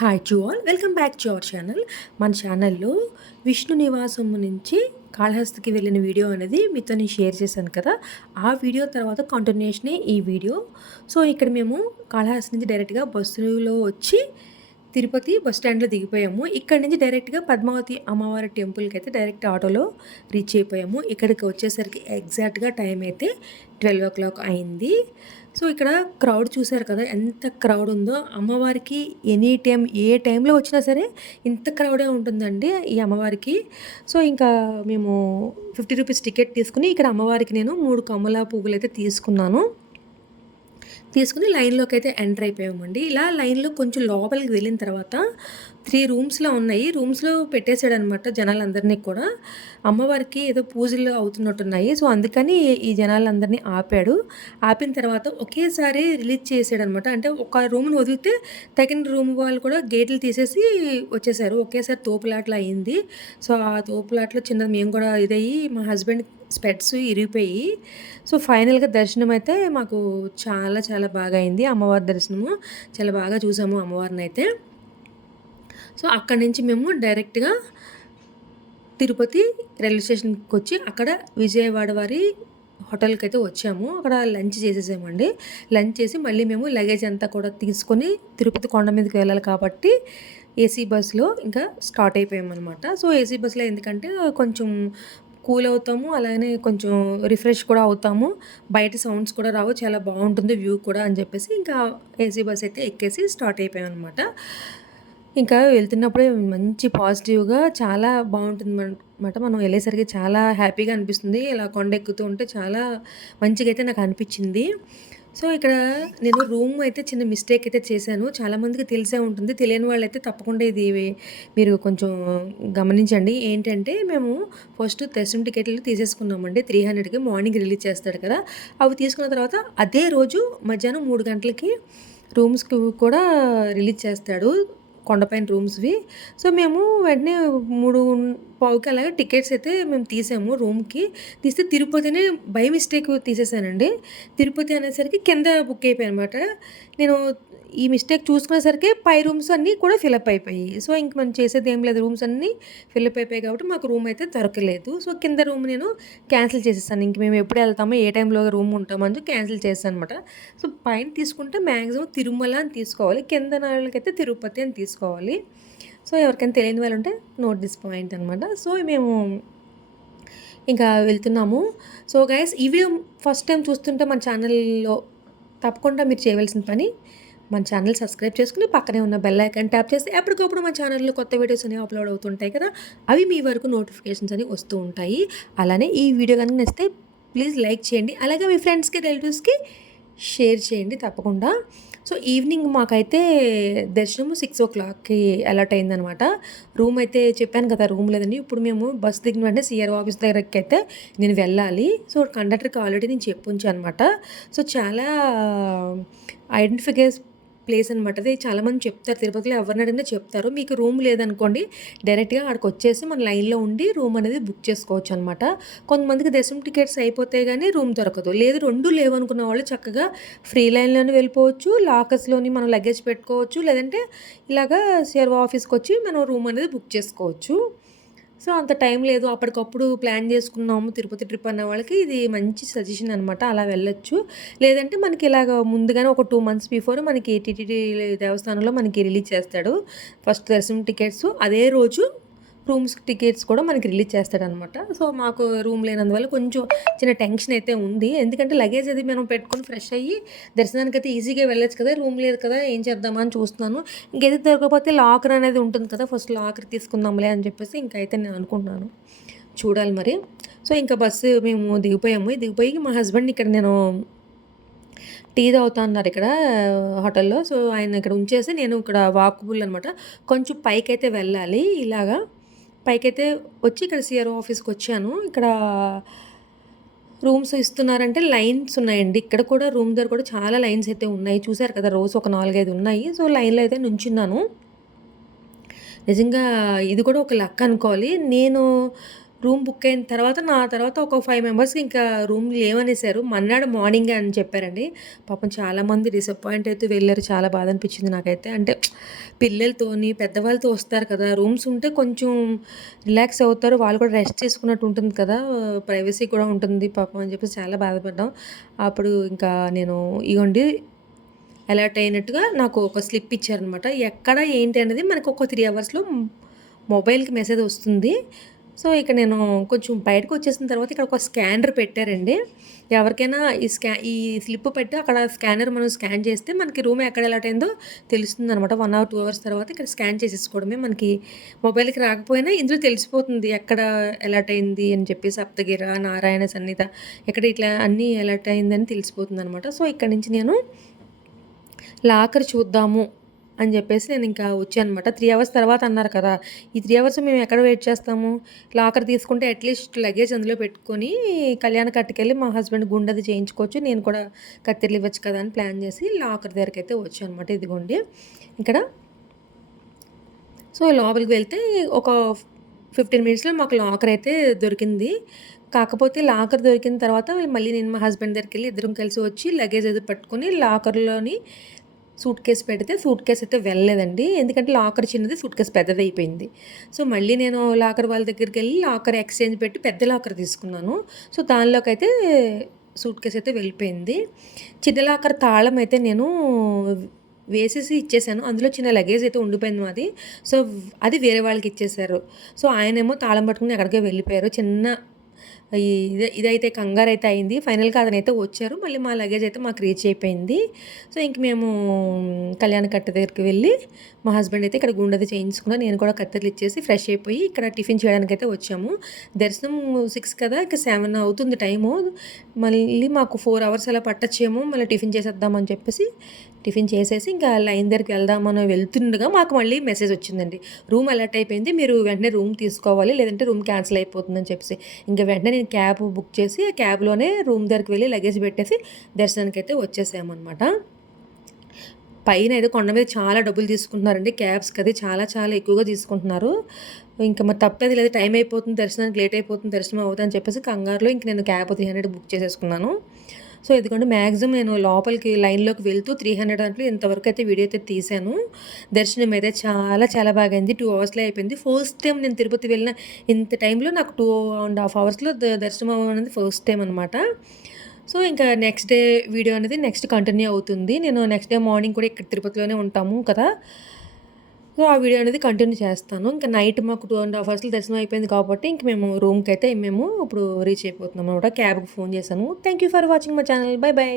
Hi to all, welcome back to our channel. మన ఛానల్లో విష్ణు నివాసం నుంచి కాళహస్తికి వెళ్ళిన వీడియో అనేది మీతో నేను షేర్ చేశాను కదా. ఆ వీడియో తర్వాత కంటిన్యూషనే ఈ వీడియో. సో ఇక్కడ మేము కాళహస్తి నుంచి డైరెక్ట్గా బస్సులో వచ్చి తిరుపతి బస్ స్టాండ్లో దిగిపోయాము. ఇక్కడ నుంచి డైరెక్ట్గా పద్మావతి అమ్మవారి టెంపుల్కి అయితే డైరెక్ట్ ఆటోలో రీచ్ అయిపోయాము. ఇక్కడికి వచ్చేసరికి ఎగ్జాక్ట్గా టైం అయితే 12 o'clock అయింది. సో ఇక్కడ క్రౌడ్ చూసారు కదా, ఎంత క్రౌడ్ ఉందో. అమ్మవారికి ఎనీ టైం ఏ టైంలో వచ్చినా సరే ఇంత క్రౌడే ఉంటుందండి ఈ అమ్మవారికి. సో ఇంకా మేము 50 రూపీస్ టికెట్ తీసుకుని ఇక్కడ అమ్మవారికి నేను 3 కమల పువ్వులు అయితే తీసుకుని లైన్లోకి అయితే ఎంటర్ అయిపోయామండి. ఇలా లైన్లో కొంచెం లోపలికి వెళ్ళిన తర్వాత 3 రూమ్స్లో ఉన్నాయి. రూమ్స్లో పెట్టేశాడనమాట జనాలందరినీ కూడా. అమ్మవారికి ఏదో పూజలు అవుతున్నట్టున్నాయి. సో అందుకని ఈ జనాలందరినీ ఆపాడు. ఆపిన తర్వాత ఒకేసారి రిలీజ్ చేసాడనమాట. అంటే ఒక రూమ్ని వదిలితే తగిన రూమ్ వాళ్ళు కూడా గేట్లు తీసేసి వచ్చేసారు. ఒకేసారి తోపులాట్లు అయింది. సో ఆ తోపులాట్లో చిన్నది మేము కూడా ఇదయ్యి మా హస్బెండ్ స్పెట్స్ ఇరిగిపోయి, సో ఫైనల్గా దర్శనం అయితే మాకు చాలా చాలా బాగా అయింది. అమ్మవారి దర్శనము చాలా బాగా చూసాము అమ్మవారిని అయితే. సో అక్కడి నుంచి మేము డైరెక్ట్గా తిరుపతి రైల్వే స్టేషన్కి వచ్చి అక్కడ విజయవాడ వారి హోటల్కి అయితే వచ్చాము. అక్కడ లంచ్ చేసేసామండి. లంచ్ చేసి మళ్ళీ మేము లగేజ్ అంతా కూడా తీసుకొని తిరుపతి కొండ మీదకి వెళ్ళాలి కాబట్టి ఏసీ బస్సులో ఇంకా స్టార్ట్ అయిపోయామన్నమాట. సో ఏసీ బస్సులో ఎందుకంటే కొంచెం కూల్ అవుతాము, అలానే కొంచెం రిఫ్రెష్ కూడా అవుతాము, బయట సౌండ్స్ కూడా రావు, చాలా బాగుంటుంది వ్యూ కూడా అని చెప్పేసి ఇంకా ఏసీ బస్ అయితే ఎక్కేసి స్టార్ట్ అయిపోయాం అనమాట. ఇంకా వెళ్తున్నప్పుడే మంచి పాజిటివ్గా చాలా బాగుంటుంది అనమాట. మనం వెళ్ళేసరికి చాలా హ్యాపీగా అనిపిస్తుంది. ఇలా కొండ ఎక్కుతూ ఉంటే చాలా మంచిగా అయితే నాకు అనిపించింది. సో ఇక్కడ నేను రూమ్ అయితే చిన్న మిస్టేక్ అయితే చేశాను. చాలామందికి తెలిసే ఉంటుంది. తెలియని వాళ్ళైతే తప్పకుండా ఇది మీరు కొంచెం గమనించండి. ఏంటంటే మేము ఫస్ట్ దర్శనం టికెట్లు తీసేసుకున్నామండి. 300కి మార్నింగ్ రిలీజ్ చేస్తాడు కదా. అవి తీసుకున్న తర్వాత అదే రోజు మధ్యాహ్నం 3 గంటలకి రూమ్స్కి కూడా రిలీజ్ చేస్తాడు, కొండపైన రూమ్స్వి. సో మేము వెంటనే 3:15కి అలాగే టికెట్స్ అయితే మేము తీసాము రూమ్కి. తీస్తే తిరుపతినే బై మిస్టేక్ తీసేసానండి. తిరుపతి అనేసరికి కింద బుక్ అయిపోయాయి అనమాట. నేను ఈ మిస్టేక్ చూసుకునేసరికి పై రూమ్స్ అన్నీ కూడా ఫిలప్ అయిపోయాయి. సో ఇంక మనం చేసేది ఏం లేదు, రూమ్స్ అన్నీ ఫిలప్ అయిపోయాయి కాబట్టి మాకు రూమ్ అయితే దొరకలేదు. సో కింద రూమ్ నేను క్యాన్సిల్ చేసేసాను. ఇంక మేము ఎప్పుడు వెళ్తామో ఏ టైంలో రూమ్ ఉంటామని క్యాన్సిల్ చేస్తాను అనమాట. సో పైన తీసుకుంటే మ్యాక్సిమం తిరుమల అని తీసుకోవాలి, కింద వాళ్ళకైతే తిరుపతి అని తీసుకోవాలి. సో ఎవరికైనా తెలియని వాళ్ళు ఉంటే నోట్ దిస్ పాయింట్ అనమాట. సో మేము ఇంకా వెళ్తున్నాము. సో గైస్, ఈ వీడియో ఫస్ట్ టైం చూస్తుంటే మన ఛానల్లో తప్పకుండా మీరు చేయవలసిన పని మన ఛానల్ సబ్స్క్రైబ్ చేసుకుని పక్కనే ఉన్న బెల్ ఐకాన్ ట్యాప్ చేస్తే ఎప్పటికప్పుడు మన ఛానల్లో కొత్త వీడియోస్ అనేవి అప్లోడ్ అవుతుంటాయి కదా, అవి మీ వరకు నోటిఫికేషన్స్ అని వస్తూ ఉంటాయి. అలానే ఈ వీడియో కనుక నచ్చితే ప్లీజ్ లైక్ చేయండి, అలాగే మీ ఫ్రెండ్స్కి రిలేటివ్స్కి షేర్ చేయండి తప్పకుండా. సో ఈవినింగ్ మాకైతే దర్శనం 6 o'clockకి అలర్ట్ అయిందనమాట. రూమ్ అయితే చెప్పాను కదా రూమ్ లేదండి. ఇప్పుడు మేము బస్ దిగిన వెంటనే సిఆర్ ఆఫీస్ దగ్గరకి అయితే నేను వెళ్ళాలి. సో కండక్టర్కి ఆల్రెడీ నేను చెప్పుంచాను అనమాట. సో చాలా ఐడెంటిఫికేషన్ ప్లేస్ అనమాట. అది చాలామంది చెప్తారు, తిరుపతిలో ఎవరిని అడిగినా చెప్తారు. మీకు రూమ్ లేదనుకోండి డైరెక్ట్గా అక్కడికి వచ్చేసి మన లైన్లో ఉండి రూమ్ అనేది బుక్ చేసుకోవచ్చు అనమాట. కొంతమందికి దర్శనం టికెట్స్ అయిపోతాయి కానీ రూమ్ దొరకదు. లేదు 2 లేవనుకున్న వాళ్ళు చక్కగా ఫ్రీ లైన్లోనే వెళ్ళిపోవచ్చు, లాకర్స్లోని మనం లగేజ్ పెట్టుకోవచ్చు, లేదంటే ఇలాగా సిఆర్ఓ ఆఫీస్కి వచ్చి మనం రూమ్ అనేది బుక్ చేసుకోవచ్చు. సో అంత టైం లేదు, అప్పటికప్పుడు ప్లాన్ చేసుకున్నాము తిరుపతి ట్రిప్ అన్న వాళ్ళకి ఇది మంచి సజెషన్ అనమాట. అలా వెళ్ళొచ్చు. లేదంటే మనకి ఇలాగ ముందుగానే ఒక 2 months బిఫోర్ మనకి టీటీడీ దేవస్థానంలో మనకి రిలీజ్ చేస్తాడు ఫస్ట్ దర్శనం టికెట్స్. అదే రోజు రూమ్స్ టికెట్స్ కూడా మనకి రిలీజ్ చేస్తాడనమాట. సో మాకు రూమ్ లేనందువల్ల కొంచెం చిన్న టెన్షన్ అయితే ఉంది. ఎందుకంటే లగేజ్ అది మనం పెట్టుకొని ఫ్రెష్ అయ్యి దర్శనానికి అయితే ఈజీగా వెళ్ళొచ్చు కదా, రూమ్ లేదు కదా, ఏం చేద్దామా అని చూస్తున్నాను. ఇంకేది దొరకకపోతే లాకర్ అనేది ఉంటుంది కదా, ఫస్ట్ లాకర్ తీసుకుందాంలే అని చెప్పేసి ఇంకైతే నేను అనుకుంటున్నాను, చూడాలి మరి. సో ఇంకా బస్సు మేము దిగిపోయి మా హస్బెండ్ ఇక్కడ నేను టీ తాగుతా అన్నారు ఇక్కడ హోటల్లో. సో ఆయన ఇక్కడ ఉంచేసి నేను ఇక్కడ వాకబుల్ అనమాట, కొంచెం పైకైతే వెళ్ళాలి. ఇలాగా పైకైతే వచ్చి ఇక్కడ సిఆర్ఓ ఆఫీస్కి వచ్చాను. ఇక్కడ రూమ్స్ ఇస్తున్నారంటే లైన్స్ ఉన్నాయండి. ఇక్కడ కూడా రూమ్ దగ్గర కూడా చాలా లైన్స్ అయితే ఉన్నాయి. చూసారు కదా, రోజు ఒక 4-5 ఉన్నాయి. సో లైన్లో అయితే నుంచున్నాను. నిజంగా ఇది కూడా ఒక లక్ అనుకోవాలి. నేను రూమ్ బుక్ అయిన తర్వాత నా తర్వాత ఒక 5 మెంబర్స్‌కి ఇంకా రూమ్ లేవనేసారు. మర్నాడు మార్నింగే అని చెప్పారండి. పాపం చాలామంది డిసప్పాయింట్ అయితే వెళ్లారు. చాలా బాధ అనిపించింది నాకైతే. అంటే పిల్లలతోని, పెద్దవాళ్ళతో వస్తారు కదా! రూమ్స్ ఉంటే కొంచెం రిలాక్స్ అవుతారు. వాళ్ళు కూడా రెస్ట్ చేసుకున్నట్టు ఉంటుంది కదా! ప్రైవసీ కూడా ఉంటుంది పాపం అని చెప్పేసి చాలా బాధపడ్డాం. అప్పుడు ఇంకా నేను ఇగోండి అలర్ట్ అయినట్టుగా నాకు ఒక స్లిప్ ఇచ్చారనమాట. ఎక్కడ ఏంటి అనేది మనకు ఒక 3 అవర్స్‌లో మొబైల్‌కి మెసేజ్ వస్తుంది. సో, ఇక నేను కొంచెం బయటకొచ్చేసిన తర్వాత ఇక్కడ ఒక స్కానర్ పెట్టారండి. ఎవరికైనా ఈ స్లిప్ పెట్టి అక్కడ స్కానర్ మనం స్కాన్ చేస్తే మనకి రూమ్ ఎక్కడ అలర్ట్ అయిందో తెలుస్తుందనమాట. 1 అవర్, 2 అవర్స్ తర్వాత ఇక్కడ స్కాన్ చేసేసుకోవడమే. మనకి మొబైల్‌కి రాకపోయినా ఇందులో తెలిసిపోతుంది ఎక్కడ అలర్ట్ అయింది అని చెప్పి సప్తగిర, నారాయణ సన్నిధ ఎక్కడ ఇట్లా అన్నీ అలర్ట్ అయిందని తెలిసిపోతుందనమాట. సో, ఇక్కడి నుంచి నేను లాకర్ చూద్దాము అని జెప్పేసి నేనింకా వచ్చాననమాట. 3 అవర్స్ తర్వాత అన్నారు కదా! ఈ 3 అవర్స్ మేము ఎక్కడ వెయిట్ చేస్తాము? లాకర్ తీసుకుంటే అట్‌లీస్ట్ లగేజ్ అందులో పెట్టుకొని కళ్యాణ కట్టుకెళ్ళి మా హస్బెండ్ గుండది చేయించుకోవచ్చు. నేను కూడా కత్తెరలు ఇవ్వచ్చు కదా! అని ప్లాన్ చేసి లాకర్ దగ్గరకైతే వచ్చాననమాట. ఇదిగోండి ఇక్కడ. సో, లోపలికి వెళ్తే ఒక 15 మినిట్స్‌లో మాకు లాకర్ అయితే దొరికింది. కాకపోతే లాకర్ దొరికిన తర్వాత మళ్ళీ నేను మా హస్బెండ్ దగ్గరికెళ్ళి ఇద్దరం కలిసి వచ్చి లగేజ్ అది పట్టుకొని లాకర్‌లోని సూట్ కేస్ పెడితే సూట్ కేస్ అయితే వెళ్ళలేదండి. ఎందుకంటే లాకర్ చిన్నది, సూట్ కేస్ పెద్దదయిపోయింది. సో, మళ్ళీ నేను లాకర్ వాళ్ళ దగ్గరికెళ్ళి లాకర్ ఎక్స్‌చేంజ్ పెట్టి పెద్ద లాకర్ తీసుకున్నాను. సో, దానిలోకైతే సూట్ కేస్ అయితే వెళ్ళిపోయింది. చిన్న లాకర్ తాళం అయితే నేను వేసేసి ఇచ్చేసాను. అందులో చిన్న లగేజ్ అయితే ఉండిపోయింది మాది. సో, అది వేరే వాళ్ళకి ఇచ్చేసారు. సో, ఆయనేమో తాళం పట్టుకొని ఎక్కడికో వెళ్ళిపోయారు. చిన్న ఇదైతే కంగారైతే అయింది. ఫైనల్‌గా అతనైతే వచ్చారు. మళ్ళీ మా లగేజ్ అయితే మాకు రీచ్ అయిపోయింది. సో, ఇంక మేము కళ్యాణ కట్ట దగ్గరికి వెళ్ళి మా హస్బెండ్ అయితే ఇక్కడ గుండెది చేయించుకున్నా. నేను కూడా కత్తెరలు ఇచ్చేసి ఫ్రెష్ అయిపోయి ఇక్కడ టిఫిన్ చేయడానికైతే వచ్చాము. దర్శనం 6 కదా! ఇక 7 అవుతుంది టైము. మళ్ళీ మాకు 4 అవర్స్ అలా పట్టచ్చేమో మళ్ళీ టిఫిన్ చేసేద్దామని చెప్పేసి టిఫిన్ చేసేసి ఇంకా లైన్ దగ్గరికి వెళ్దామని వెళ్తుండగా మాకు మళ్ళీ మెసేజ్ వచ్చిందండి. రూమ్ అలర్ట్ అయిపోయింది. మీరు వెంటనే రూమ్ తీసుకోవాలి. లేదంటే రూమ్ క్యాన్సిల్ అయిపోతుందని చెప్పేసి. ఇంక వెంటనే నేను క్యాబ్ బుక్ చేసి ఆ క్యాబ్‌లోనే రూమ్ దగ్గరికి వెళ్ళి లగేజ్ పెట్టేసి దర్శనానికైతే వచ్చేసామనమాట. పైన ఏదో కొండ మీద చాలా డబ్బులు తీసుకుంటున్నారండి క్యాబ్స్‌కి అది చాలా చాలా ఎక్కువగా తీసుకుంటున్నారు. ఇంక మరి తప్పేది లేదు. టైం అయిపోతుంది దర్శనానికి లేట్ అయిపోతుంది దర్శనం అవ్వదని చెప్పేసి కంగారులో ఇంక నేను క్యాబ్ 300 బుక్ చేసేసుకున్నాను. సో, ఇదిగోండి మాక్సిమం నేను లోపలికి లైన్‌లోకి వెళ్తూ 300 దాంట్లో ఇంతవరకు అయితే వీడియో అయితే తీశాను. దర్శనం అయితే చాలా చాలా బాగా అయింది. 2 అవర్స్‌లో అయిపోయింది. ఫస్ట్ టైం నేను తిరుపతి వెళ్ళిన ఇంత టైంలో నాకు 2½ అవర్స్‌లో దర్శనం అవ్వడం అనేది ఫస్ట్ టైం అనమాట. సో, ఇంకా నెక్స్ట్ డే వీడియో అనేది నెక్స్ట్ కంటిన్యూ అవుతుంది. నేను నెక్స్ట్ డే మార్నింగ్ కూడా ఇక్కడ తిరుపతిలోనే ఉంటాము కదా! సో, ఆ వీడియో అనేది కంటిన్యూ చేస్తాను. ఇంకా నైట్ మాకు 2½ అవర్స్‌లో దర్శనం అయిపోయింది కాబట్టి ఇంక మేము రూమ్‌కైతే మేము ఇప్పుడు రీచ్ అయిపోతున్నాం అనమాట. క్యాబ్‌కి ఫోన్ చేశాను. Thank you for watching my channel. By by.